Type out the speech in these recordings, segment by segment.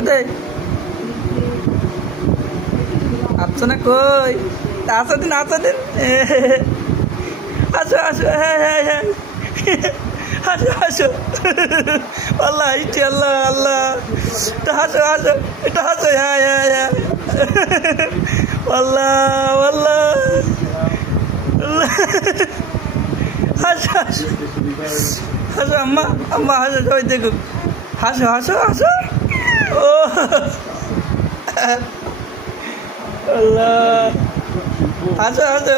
আরে আসছো না কই? আসো দিন আসো দিন, আসো আসো, হ্যাঁ হ্যাঁ হ্যাঁ, আসো আসো, আল্লাহ ইচ্ছে, আল্লাহ আল্লাহ, এটা হাসো হাসো, এটা হাসো, হ্যাঁ হ্যাঁ হ্যাঁ, আল্লাহ আল্লাহ, হাসো হাসো হাসো, আম্মা আম্মা হাসো, সবাই দেখুক, হাসো হাসো হাসো, ও আল্লাহ, হাসো হাসো,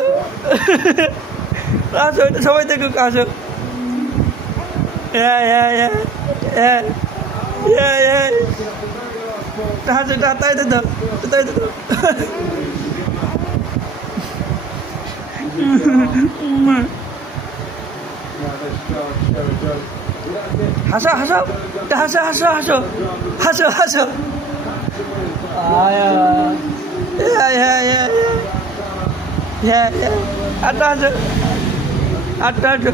হাসো, এটা সবাই দেখুক, হাসো, হ্যাঁ হ্যাঁ হ্যাঁ হ্যাঁ হ্যাঁ হ্যাঁ, হাসো, তাই তো দাও, তাই তো দাও, হাসো হাসো, হাসো হাসো হাসো, হাসো হাসো, আটটা হাসো, আটটা হাসো,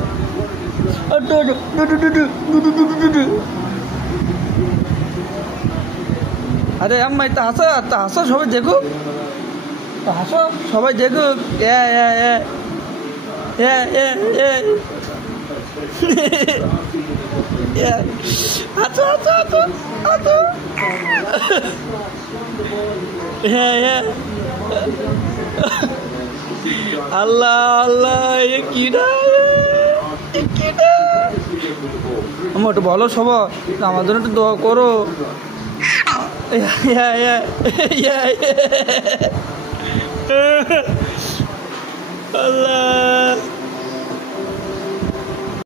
আরে আম্মা এটা হাসো, তা হাসো, সবাই দেখুক, হাসো সবাই দেখুক, হাসো হাসো হাসো হাসো, আল্লাহ আল্লাহ, এ কি না, আমার একটু বলো সবাই, আমার জন্য একটু দোয়া করো, আল্লাহ।